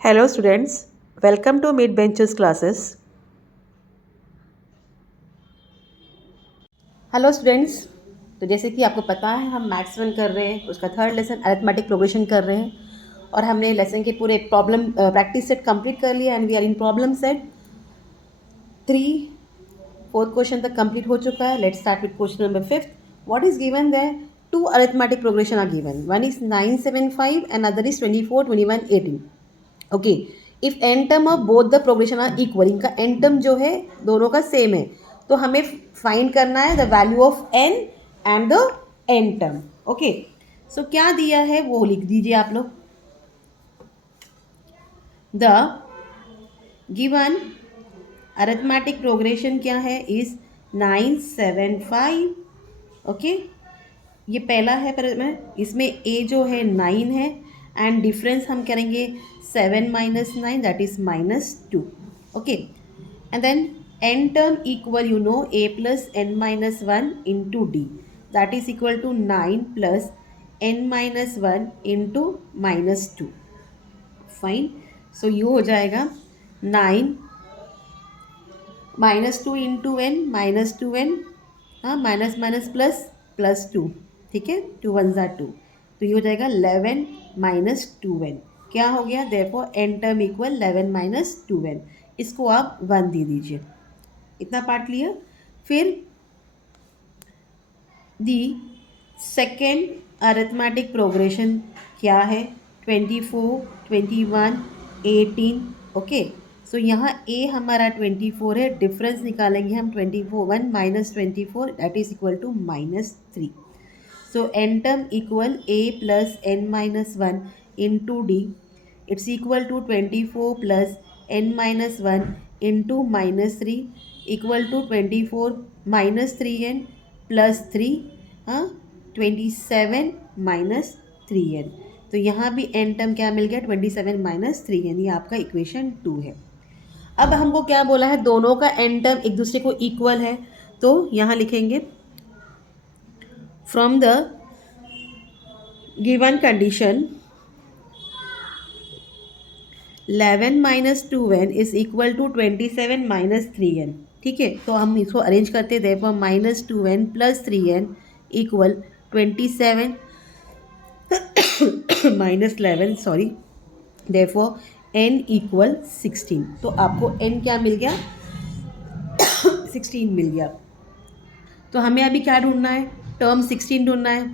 Hello students, welcome to Mid Benches classes. Hello students, तो जैसे कि आपको पता है हम मैथ्स 1 कर रहे हैं, उसका थर्ड लेसन अरिथमेटिक प्रोग्रेशन कर रहे हैं और हमने लेसन के पूरे प्रॉब्लम प्रैक्टिस सेट कंप्लीट कर लिया and we are in problem set 3 fourth question तक कंप्लीट हो चुका है. Let's start with question number 5th. What is given there? Two arithmetic progression are given. One is 975 and other is 24, 21, 18. Okay, if n term of both the progression are equal, इनका n term जो है दोनों का same है, तो हमें find करना है the value of n and the n term. Okay, so क्या दिया है वो लिख दीजिए आप लोग. द गिवन अरिथमेटिक प्रोग्रेशन क्या है इज 975. ओके, ये पहला है, पर मैं इसमें ए जो है 9 है एंड डिफरेंस हम करेंगे 7 minus 9 that is -2. Okay, and then n term equal you know a plus n minus 1 into d that is equal to 9 plus n minus 1 into -2. Fine, so you हो जाएगा 9 -2 इंटू एन -2n, हाँ, minus minus plus +2. ठीक है, 2 1 ज़ा 2, तो ये हो जाएगा 11 - 2n. क्या हो गया? Therefore n term equal 11 - 2n. इसको आप 1 दे दीजिए. इतना पार्ट क्लियर. फिर दी सेकेंड अरिथमेटिक प्रोग्रेशन क्या है? 24, 21, 18. ओके, सो यहाँ ए हमारा 24 है, डिफरेंस निकालेंगे हम 1 minus 24 that is equal to -3. So n term equal a plus n minus 1 into d. It's equal to 24 plus n minus 1 into -3 equal to 24 minus 3n plus 3, 27 minus 3n. तो यहाँ भी n term क्या मिल गया? 27 minus 3n. ये आपका equation 2 है. अब हमको क्या बोला है? दोनों का n टर्म एक दूसरे को इक्वल है, तो यहाँ लिखेंगे from the given condition 11 minus 2n is equal to 27 minus 3n. ठीक है, तो हम इसको अरेंज करते हैं. therefore -2n plus 3n equal 27 minus 11, sorry, therefore n equal 16. तो आपको n क्या मिल गया? 16 मिल गया. तो हमें अभी क्या ढूंढना है? टर्म 16 ढूंढना है.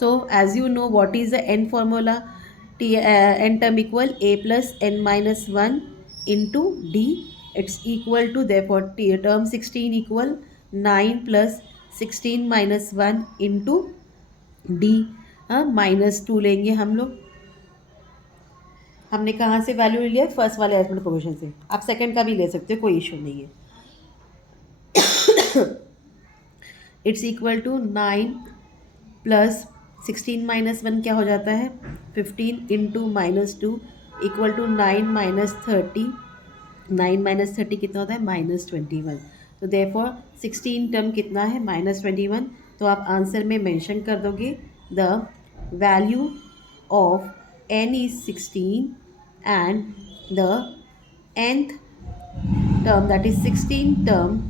So as you know, what is the n formula? N term equal a plus n minus 1 into d. It's equal to, therefore term 16 equal 9 plus 16 minus 1 into d. -2 लेंगे हम लोग. हमने कहाँ से वैल्यू ले लिया? फर्स्ट वाले अरिथमेटिक प्रोग्रेशन से. आप सेकंड का भी ले सकते हो, कोई इशू नहीं है. It's equal to 9 plus 16 minus 1 क्या हो जाता है? 15 into -2 equal to 9 minus 30. 9 minus 30 कितना होता है? -21. तो देयरफॉर 16 टर्म कितना है? -21. तो आप आंसर में मेंशन कर दोगे the value of n is 16 and the nth term that is 16 term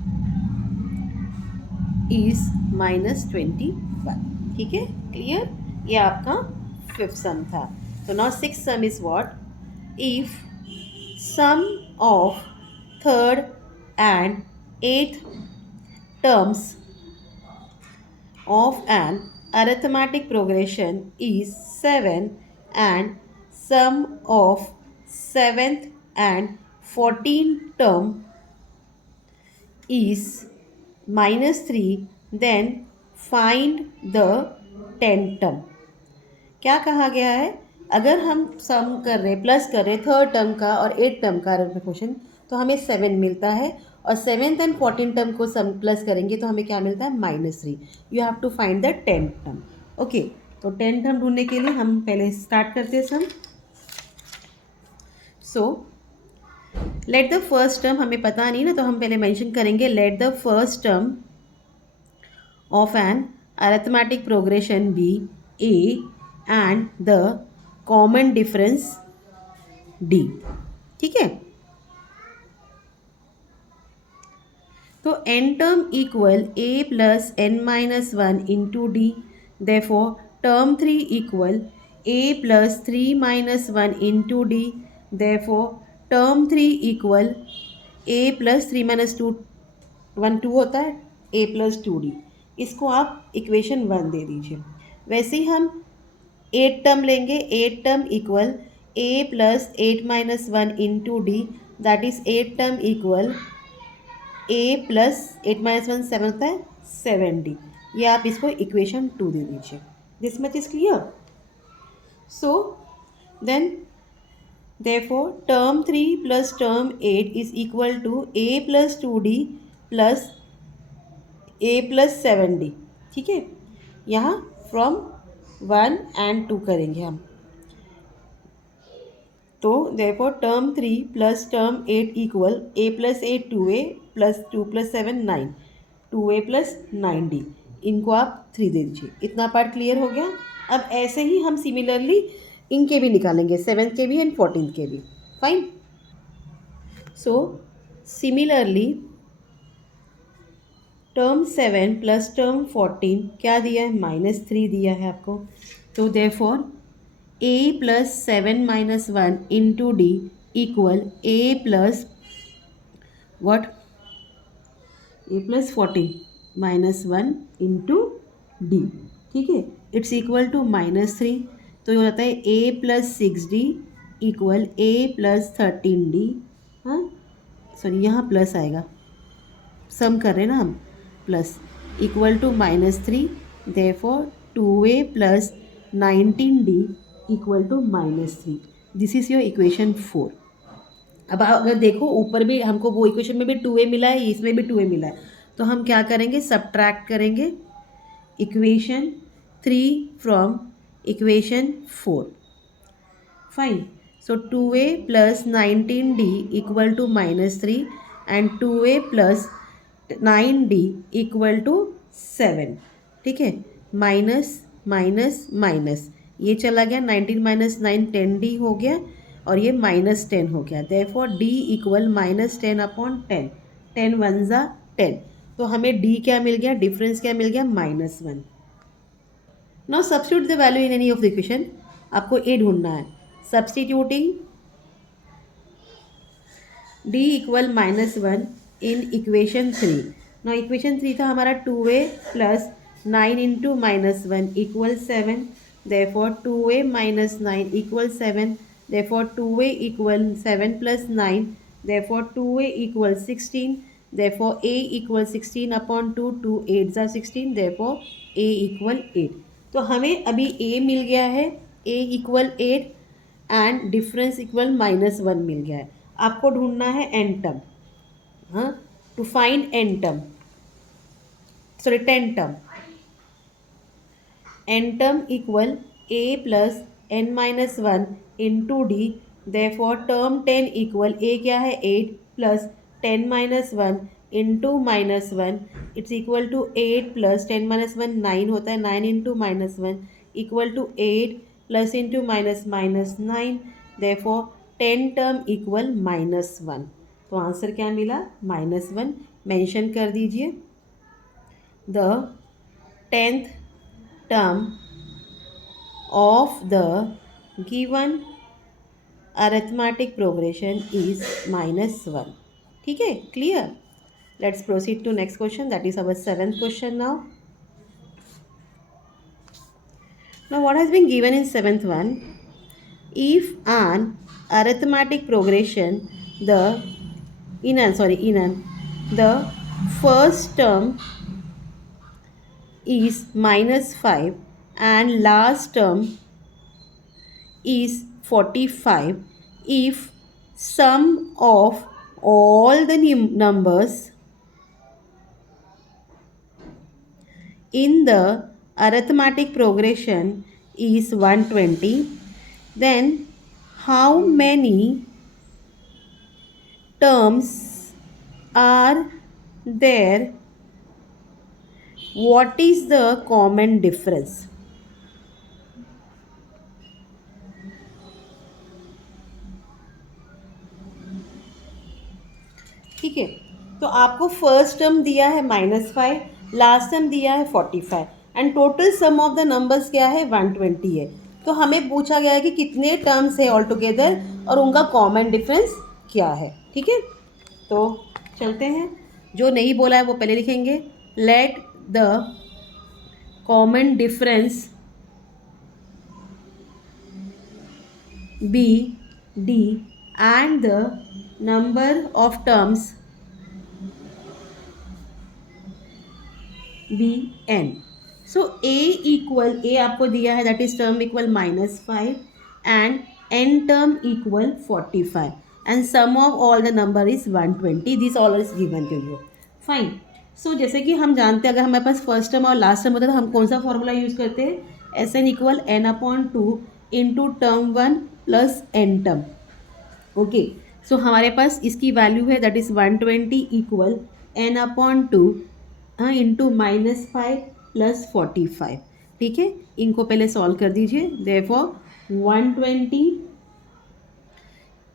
is -21. ठीक है, क्लियर. ये आपका 5th सम था. तो now 6th sum is what? If sum of 3rd and 8th terms of an arithmetic progression is 7 and sum of 7th and 14th term is -3, then find the 10th term. क्या कहा गया है? अगर हम सम कर रहे, प्लस कर रहे 3rd टर्म का और 8th टर्म का क्वेश्चन, तो हमें 7 मिलता है, और 7th एंड 14th टर्म को सम प्लस करेंगे तो हमें क्या मिलता है? -3. You have to find the 10th term. Okay, तो 10th टर्म ढूंढने के लिए हम पहले स्टार्ट करते हैं sum. So let the first term, हमें पता नहीं ना, तो हम पहले मेंशन करेंगे let the first term of an arithmetic progression be a and the common difference d. ठीक है, तो n term equal a plus n minus one into d, therefore term three equal a plus three minus one into d, therefore term three equal a plus three minus two, one two होता है, ए plus two D. इसको आप equation one दे दीजिए। वैसे ही हम eight term लेंगे, eight term equal a plus eight minus one into d, that is eight term equal a plus eight minus one seven होता है, सेवन डी। ये आप इसको इक्वेशन टू दे दीजिए। This much is clear. So then therefore term 3 plus term 8 is equal to a plus 2d plus a plus 7d। ठीक है, यहाँ फ्रॉम 1 and 2 करेंगे हम। तो therefore term 3 plus term 8 equal a plus 8 2a plus 2 plus 7 9, 2a plus 9d। इनको आप 3 दे दीजिए। इतना पार्ट क्लियर हो गया। अब ऐसे ही हम सिमिलरली इनके भी निकालेंगे, 7th के भी एंड 14th के भी। Fine. So similarly term 7 plus term 14 क्या दिया है, -3 दिया है आपको। तो therefore a plus 7 minus one into D equal a plus what, a plus 14 minus one into D. ठीक है, इट्स इक्वल टू -3। तो ये हो जाता है a plus 6d equal a plus 13d। हाँ सॉरी, यहाँ प्लस आएगा, सम कर रहे हैं ना हम, plus equal to -3, therefore 2a plus 19d equal to -3। This is your equation 4। अब आप अगर देखो ऊपर भी हमको वो इक्वेशन में भी 2a मिला है, इसमें भी 2a मिला है, तो हम क्या करेंगे, सब्ट्रैक्ट करेंगे equation 3 from equation 4। Fine. So 2a plus 19d equal to -3 and 2a plus 9d equal to 7। ठीक है, माइनस माइनस माइनस, ये चला गया, 19 माइनस 9 10d हो गया, और ये -10 हो गया। Therefore d equal -10 upon 10, 10 one ज़ा 10। तो हमें d क्या मिल गया, डिफरेंस क्या मिल गया, -1। Now substitute the value in any of the equation. आपको a ढूंढना है। Substituting d equal -1 in equation 3। Now equation 3 था हमारा 2a plus 9 into -1 equal 7, therefore 2a minus 9 equal 7, therefore 2a equal 7 plus 9, therefore 2a equal 16, therefore a equal 16 upon 2, 2 8 ज़ा 16, therefore a equal 8। तो हमें अभी a मिल गया है, a equal 8 and difference equal -1 मिल गया है। आपको ढूंढना है एन टर्म। हाँ, to find n term, sorry 10 term. N term equal a plus n minus one into d, therefore term 10 equal a क्या है 8 plus 10 minus one into -1, it's equal to 8 plus 10 minus one 9 होता है, 9 into -1 equal to 8 plus into minus -9, therefore 10 term equal -1। तो answer क्या मिला, -1। Mention कर दीजिए the 10th term of the given arithmetic progression is -1। ठीक है, clear. Let's proceed to next question, that is our 7th question now. Now what has been given in 7th one, if an arithmetic progression the the first term is -5 and last term is 45, if sum of all the numbers in the arithmetic progression is 120, then how many terms are there, what is the common difference? ठीक है। तो आपको first term दिया है -5, last term दिया है 45 and total sum of the numbers क्या है 120 है। तो हमें पूछा गया है कि कितने टर्म्स है ऑल टुगेदर और उनका कॉमन डिफरेंस क्या है, ठीक है। तो चलते हैं, जो नहीं बोला है वो पहले लिखेंगे। Let the common difference be d and the number of terms be n. So a आपको दिया है, that is term equal -5 and n term equal 45 and sum of all the number is 120। This all is given to you, fine. So जैसे कि हम जानते हैं, अगर हमारे पास फर्स्ट टर्म और लास्ट टर्म होता है तो हम कौन सा फॉर्मूला यूज़ करते हैं, S N equal n/2 into term 1 plus n term. Okay, so हमारे पास इसकी वैल्यू है that is 120 equal n/2 into -5 plus 45, ठीक है। इनको पहले सॉल्व कर दीजिए। Therefore 120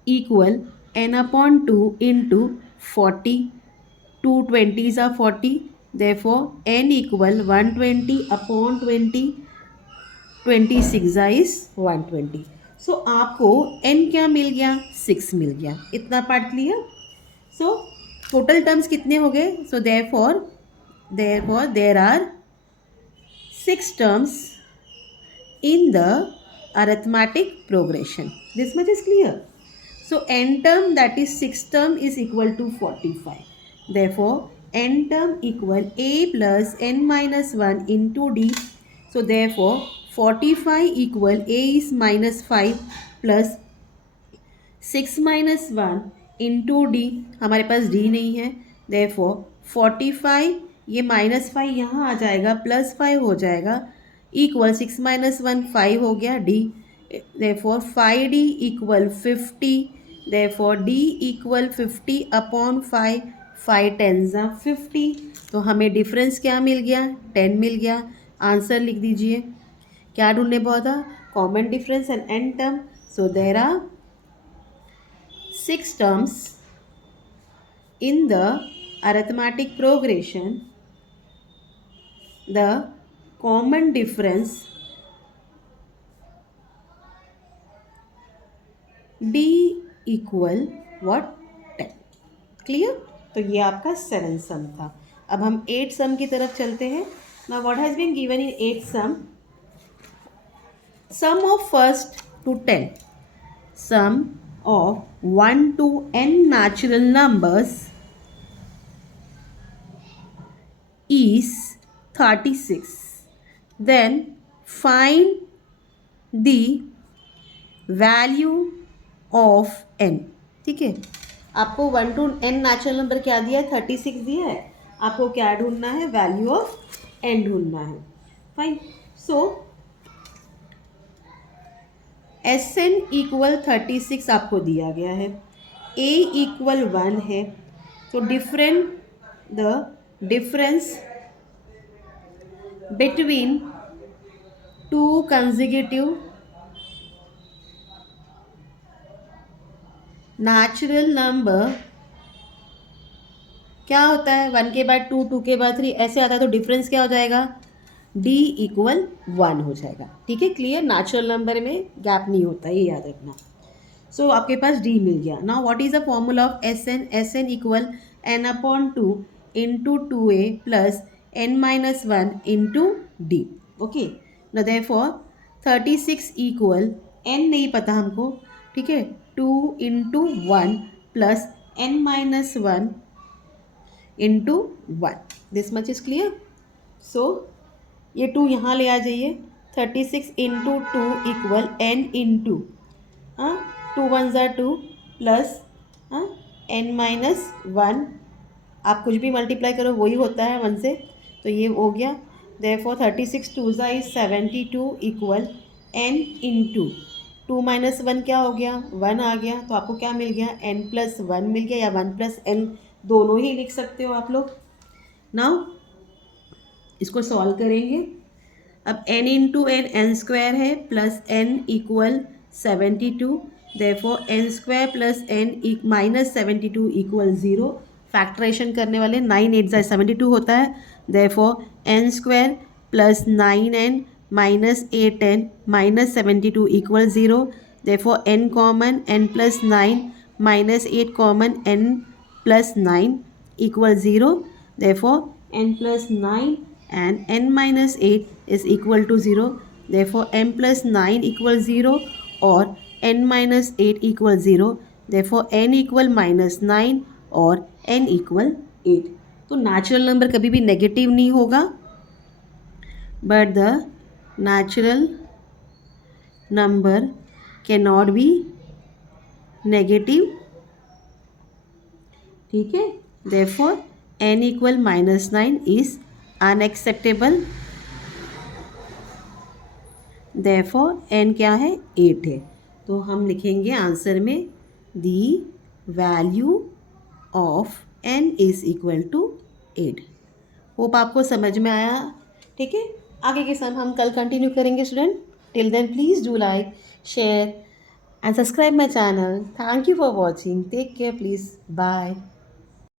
equal n/2 into 40, 2 20s are 40, therefore n equal 120/20, 26 is 120। So आपको n क्या मिल गया, 6 मिल गया। इतना part clear. So total terms कितने हो गए, so therefore there are 6 terms in the arithmetic progression. This much is clear. So n term, that is 6 term, is equal to 45. Therefore n term equal a plus n minus 1 into d. So therefore 45 equal a is -5 plus 6 minus 1 into d। हमारे पास d नहीं है, therefore 45, ये -5 यहाँ आ जाएगा, +5 हो जाएगा, equal 6 minus 1 5 हो गया d। therefore 5d equal 50, therefore d equal 50/5, 5 10s are 50। तो हमें डिफरेंस क्या मिल गया, 10 मिल गया। आंसर लिख दीजिए। क्या ढूंढने बहुत था, common difference and n term. So there are 6 terms in the arithmetic progression. The common difference d equal what, 10। Clear. तो ये आपका 7 सम था। अब हम 8 सम की तरफ चलते हैं। Now what has been given in 8 sum? Sum of 1st to 10, sum of 1 to n natural numbers is 36. Then find the value of n। ठीक है, आपको 1 to n नेचुरल नंबर क्या दिया है, 36 दिया है। आपको क्या ढूंढना है, वैल्यू ऑफ n ढूंढना है। फाइन। सो एस एन इक्वल 36 आपको दिया गया है, a इक्वल 1 है। तो the difference between 2 consecutive natural number क्या होता है, 1 के बाद 2, 2 के बाद 3 ऐसे आता है। तो डिफरेंस क्या हो जाएगा, d इक्वल 1 हो जाएगा। ठीक है, क्लियर। नेचुरल नंबर में गैप नहीं होता, ये याद रखना। सो आपके पास d मिल गया। Now what is the formula of S N, S N equal n/2 into 2a plus n-1 into D. Okay, now therefore 36 equal n नहीं पता हमको, ठीक है, 2 into 1 plus n-1 into 1। This much is clear. So ये 2 यहाँ ले आ जाइए। 36 into 2 equal n into 2 1s are 2 plus n-1। आप कुछ भी मल्टीप्लाई करो वही होता है 1 से, तो ये हो गया। Therefore 36 2s are 72 equal n into 2 - 1 क्या हो गया, 1 आ गया। तो आपको क्या मिल गया, n+1 मिल गया, या 1+n दोनों ही लिख सकते हो आप लोग। नाउ इसको सॉल्व करेंगे। अब n इंटू n n² है plus n equal 72। Therefore n² plus n -72 equal 0। Factorization करने वाले 9 8 72 होता है, therefore n square plus 9n minus 8n minus 72 equal 0, therefore n common n plus 9 minus 8 common n plus 9 equal 0, therefore n plus 9 and n minus 8 is equal to 0, therefore n plus 9 equals 0 or n minus 8 equals 0, therefore n equal minus 9 और n equal 8। तो natural number कभी भी negative नहीं होगा, but the natural number can not be negative, ठीक है। therefore n equal minus 9 is unacceptable, therefore n क्या है 8 है। तो हम लिखेंगे आंसर में the value of n is equal to 8। Hope आपको समझ में आया, ठीक है। आगे के सम हम कल कंटिन्यू करेंगे student. Till then please do like, share and subscribe my channel. Thank you for watching, take care please, bye.